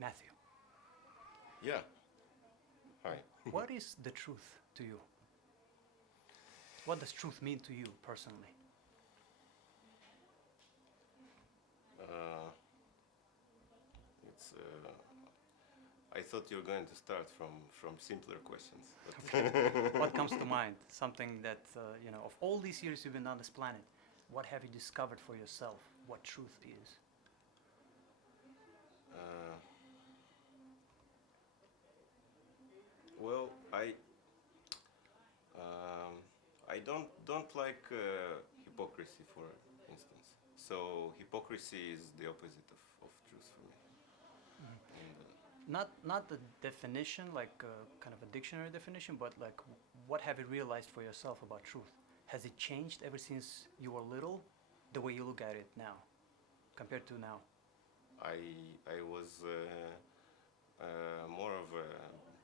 Matthew. Yeah. Hi. What is the truth to you? What does truth mean to you personally? Uh, it's. I thought you were going to start from simpler questions. But What comes to mind? Something that, of all these years you've been on this planet, what have you discovered for yourself? What truth is? Uh, well, I don't like hypocrisy, for instance. So hypocrisy is the opposite of truth for me. And, Not the definition, like kind of a dictionary definition, but like what have you realized for yourself about truth? Has it changed ever since you were little, the way you look at it now, compared to now? I was more of a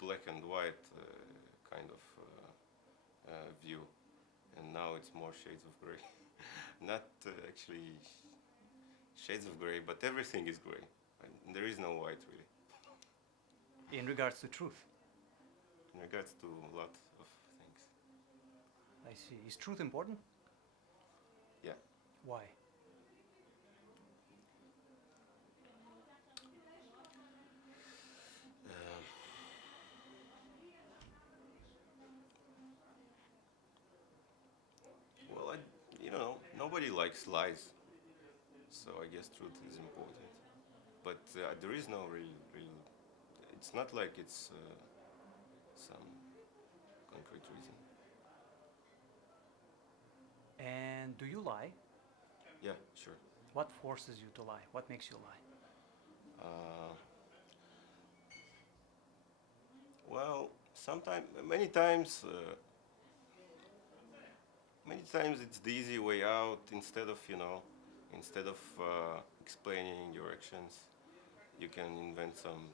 black and white kind of view, and now it's more shades of gray. Not actually shades of gray, but everything is gray. And there is no white really. In regards to truth, In regards to a lot of things. I see. Is truth important? Yeah. Why? Um, well, nobody likes lies, so I guess truth is important. But there is no real. It's not like it's some concrete reason. And do you lie? Yeah, sure. What forces you to lie? What makes you lie? Uh, well, sometimes, many times it's the easy way out instead of explaining your actions, you can invent some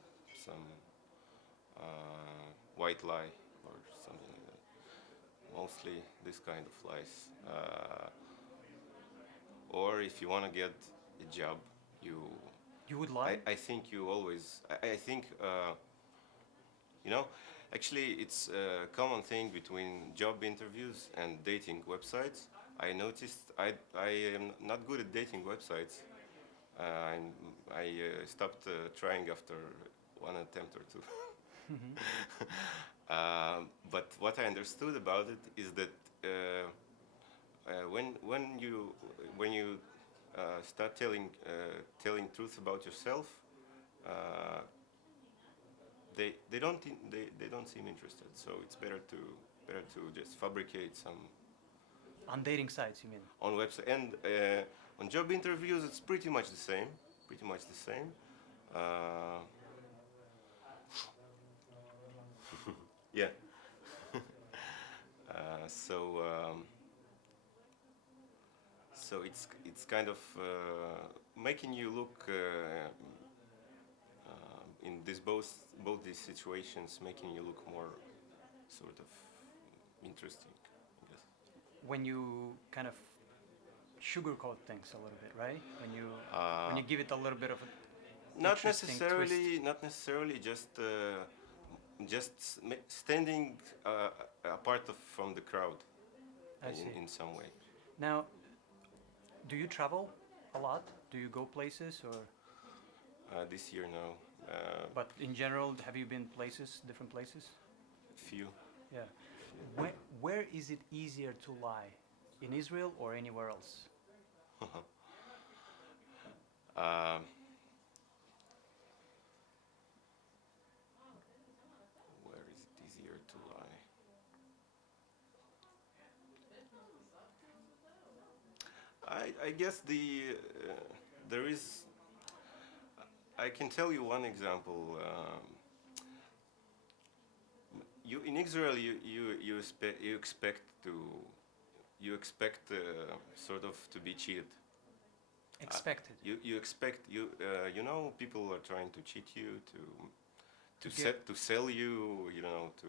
white lie or something like that. Mostly this kind of lies. Or if you want to get a job, you. You would lie? I think you always. I think you know. Actually, it's a common thing between job interviews and dating websites. I noticed I am not good at dating websites. And I stopped trying after one attempt or two. Mhm. But what I understood about it is that when you start telling truth about yourself, uh, they don't seem interested. So it's better to just fabricate some On dating sites, you mean? on website and on job interviews. It's pretty much the same. Pretty much the same. Uh, yeah. So so it's kind of making you look in this both these situations, making you look more sort of interesting, I guess. When you kind of sugarcoat things a little bit, right? When you Uh, give it a little bit of an not interesting twist. necessarily, not necessarily. Just standing apart from the crowd I see. in some way. Now, do you travel a lot? Do you go places or? This year now, But in general, have you been places, different places? few. Yeah. Where is it easier to lie? In Israel or anywhere else? um, where is it easier to lie? I guess there is. I can tell you one example. You in Israel, you expect to sort of to be cheated. Expected. You expect people are trying to cheat you to sell you to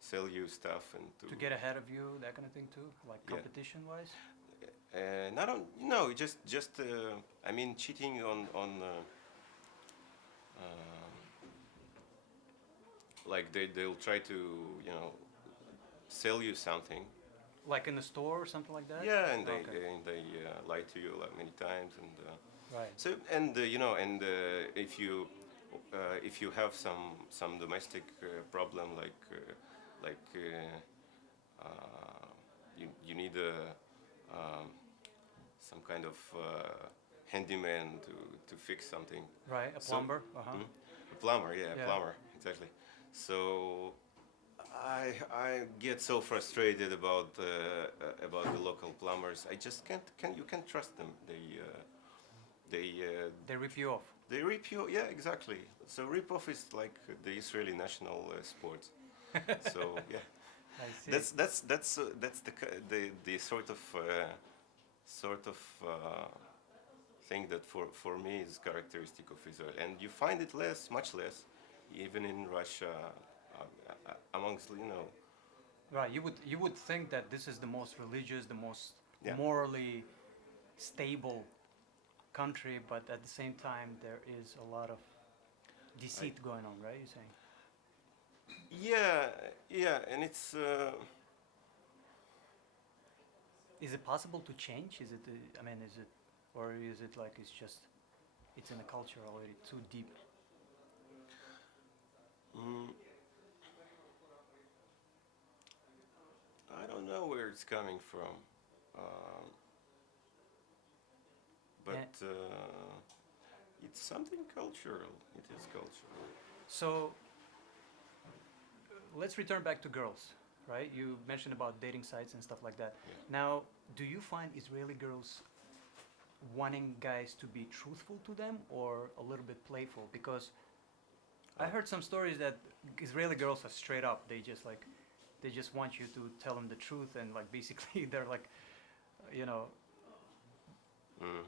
sell you stuff and To get ahead of you, that kind of thing too, like Yeah. competition wise. not on no just I mean cheating on like they'll try to, you know, sell you something. Like in the store or something like that? Yeah, and Okay. they lie to you like many times, and Right. so and you know, and if you have some domestic problem like you need some kind of handyman to fix something. Right. A So, plumber. Uh-huh. a plumber, yeah, Yeah. a plumber, exactly. So I get so frustrated about the local plumbers. I just can't you can't trust them. They rip you off. They rip you. Yeah, exactly. So rip off is like the Israeli national sport. So yeah, I see. that's the sort of thing that for me is characteristic of Israel, and you find it much less, even in Russia, amongst, you know. Right. You would think that this is the most religious, the most Yeah. morally stable country, but at the same time there is a lot of deceit going on, right? You're saying. Yeah, yeah, and it's Is it possible to change? Is it? I mean, is it, or is it like it's in the culture already too deep? mm, I don't know where it's coming from, um, but it's something cultural. It is cultural. So let's return back to girls, right? You mentioned about dating sites and stuff like that. Yeah. Now, do you find Israeli girls wanting guys to be truthful to them or a little bit playful? Because I heard some stories that Israeli girls are straight up. They just want you to tell them the truth, and like basically they're like, you know, Mm.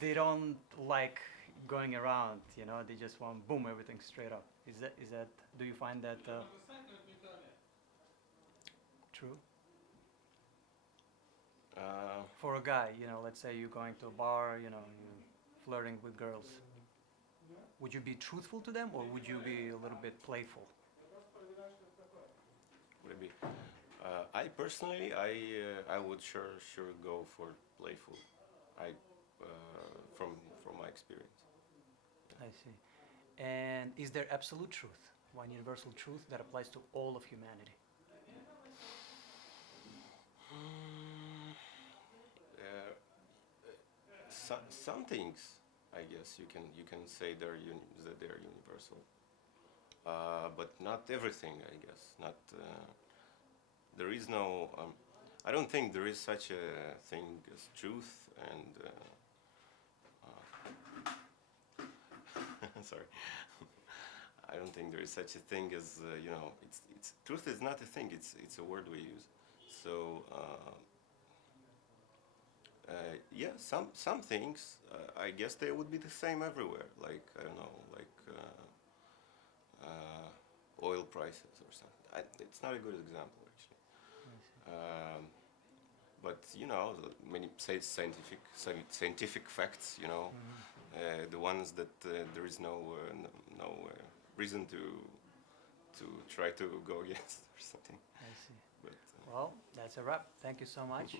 they don't like going around. You know, they just want boom everything straight up. Is that? Do you find that true? For a guy, you know, let's say you're going to a bar, you know, you're flirting with girls. Would you be truthful to them, or would you be a little bit playful? Maybe. I personally, I would sure go for playful. I from my experience. I see. And is there absolute truth, one universal truth that applies to all of humanity? Mm, uh, some things, I guess you can say that they're universal, but not everything. I guess not. There is no. I don't think there is such a thing as truth and. Sorry. I don't think there is such a thing as you know. It's truth is not a thing. It's a word we use. So yeah, some things I guess they would be the same everywhere. Like I don't know, like oil prices or something. It's not a good example actually. I see. But you know, many say scientific facts. You know, the ones that there is no reason to try to go against or something. I see. But Well, that's a wrap. Thank you so much.